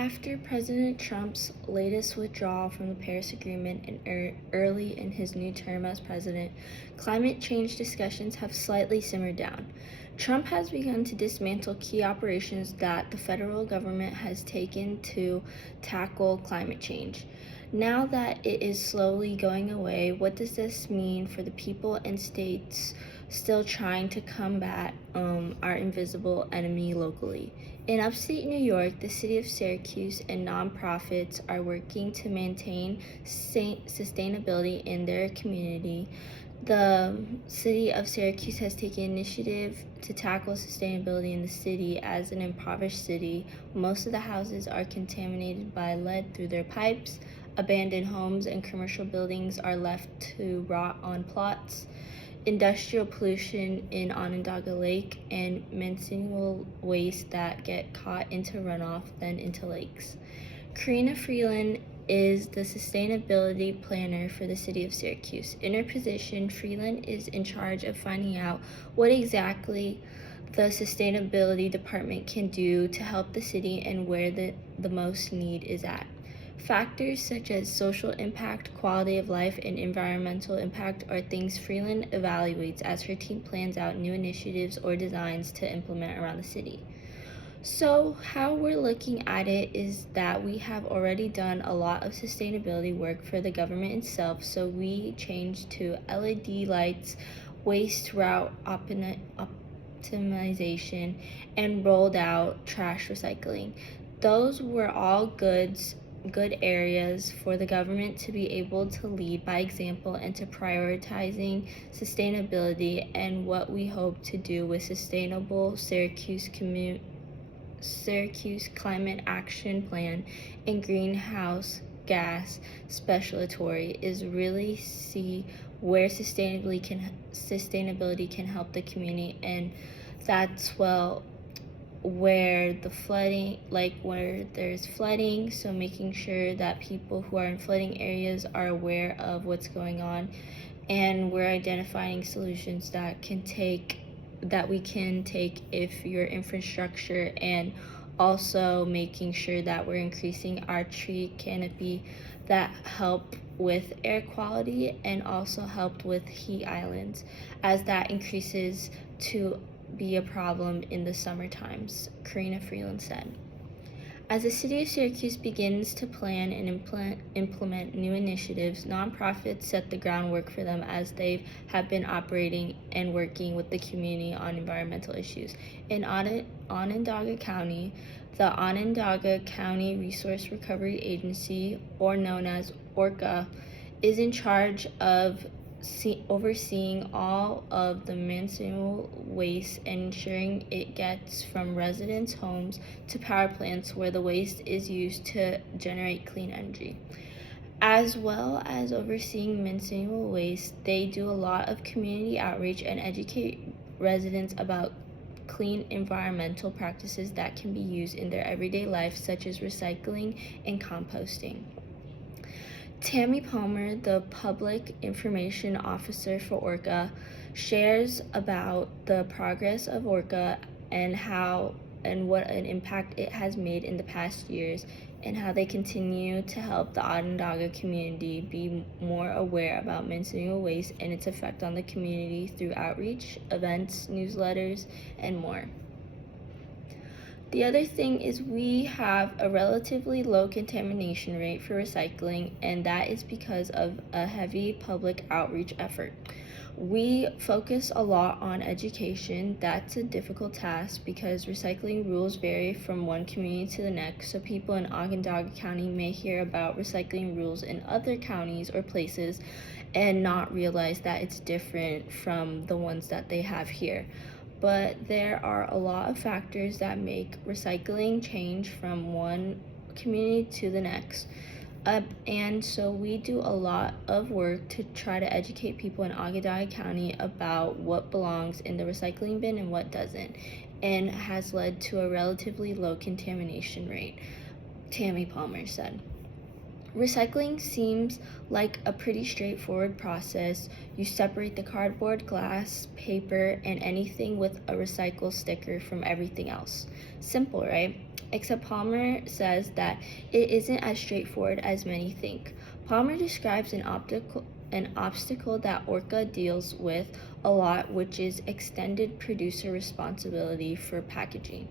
After President Trump's latest withdrawal from the Paris Agreement and early in his new term as president, climate change discussions have slightly simmered down. Trump has begun to dismantle key operations that the federal government has taken to tackle climate change. Now that it is slowly going away, what does this mean for the people and states still trying to combat our invisible enemy locally? In upstate New York, the city of Syracuse and nonprofits are working to maintain sustainability in their community. The city of Syracuse has taken initiative to tackle sustainability in the city. As an impoverished city, most of the houses are contaminated by lead through their pipes. Abandoned homes and commercial buildings are left to rot on plots. Industrial pollution in Onondaga Lake, and municipal waste that get caught into runoff, then into lakes. Karina Freeland is the sustainability planner for the city of Syracuse. In her position, Freeland is in charge of finding out what exactly the sustainability department can do to help the city and where the most need is at. Factors such as social impact, quality of life, and environmental impact are things Freeland evaluates as her team plans out new initiatives or designs to implement around the city. So how we're looking at it is that we have already done a lot of sustainability work for the government itself, so we changed to LED lights, waste route optimization, and rolled out trash recycling. Those were all good areas for the government to be able to lead by example and to prioritizing sustainability and what we hope to do with sustainable Syracuse Climate Action Plan and Greenhouse Gas Specialatory is really see where sustainability can help the community, and that's where there's flooding, so making sure that people who are in flooding areas are aware of what's going on, and we're identifying solutions that we can take if your infrastructure, and also making sure that we're increasing our tree canopy that help with air quality and also helped with heat islands, as that increases to be a problem in the summer times, Karina Freeland said. As the city of Syracuse begins to plan and implement new initiatives, nonprofits set the groundwork for them as they have been operating and working with the community on environmental issues. In Onondaga County, the Onondaga County Resource Recovery Agency, or known as ORCA, is in charge of overseeing all of the municipal waste and ensuring it gets from residents' homes to power plants where the waste is used to generate clean energy. As well as overseeing municipal waste, they do a lot of community outreach and educate residents about clean environmental practices that can be used in their everyday life, such as recycling and composting. Tammy Palmer, the Public Information Officer for ORCA, shares about the progress of ORCA and what an impact it has made in the past years, and how they continue to help the Onondaga community be more aware about municipal waste and its effect on the community through outreach, events, newsletters, and more. The other thing is we have a relatively low contamination rate for recycling, and that is because of a heavy public outreach effort. We focus a lot on education. That's a difficult task because recycling rules vary from one community to the next, so people in Onondaga County may hear about recycling rules in other counties or places and not realize that it's different from the ones that they have here. But there are a lot of factors that make recycling change from one community to the next. And so we do a lot of work to try to educate people in Onondaga County about what belongs in the recycling bin and what doesn't, and has led to a relatively low contamination rate, Tammy Palmer said. Recycling seems like a pretty straightforward process. You separate the cardboard, glass, paper, and anything with a recycle sticker from everything else. Simple, right? Except Palmer says that it isn't as straightforward as many think. Palmer describes an obstacle that Orca deals with a lot, which is extended producer responsibility for packaging.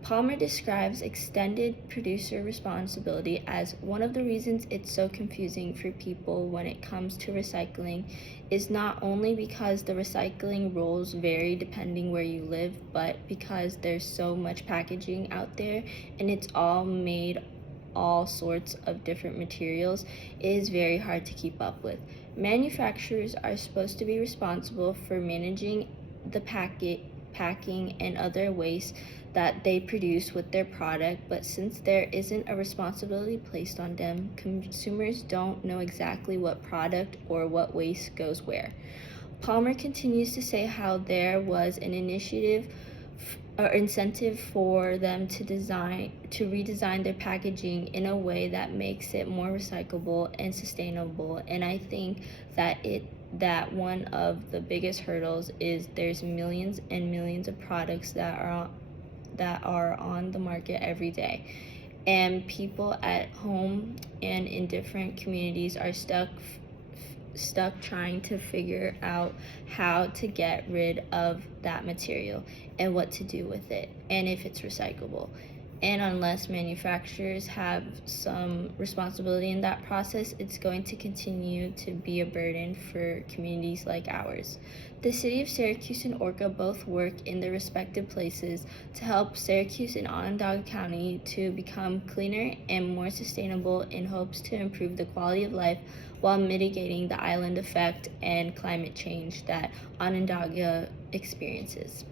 Palmer describes extended producer responsibility as one of the reasons it's so confusing for people when it comes to recycling is not only because the recycling rules vary depending where you live, but because there's so much packaging out there and it's all made all sorts of different materials, it is very hard to keep up with. Manufacturers are supposed to be responsible for managing the packing and other waste that they produce with their product, but since there isn't a responsibility placed on them, consumers don't know exactly what product or what waste goes where. Palmer continues to say how there was an initiative or incentive for them to redesign their packaging in a way that makes it more recyclable and sustainable. And I think that one of the biggest hurdles is there's millions and millions of products that are on the market every day. And people at home and in different communities are stuck trying to figure out how to get rid of that material and what to do with it and if it's recyclable. And unless manufacturers have some responsibility in that process, it's going to continue to be a burden for communities like ours. The city of Syracuse and Orca both work in their respective places to help Syracuse and Onondaga County to become cleaner and more sustainable in hopes to improve the quality of life while mitigating the island effect and climate change that Onondaga experiences.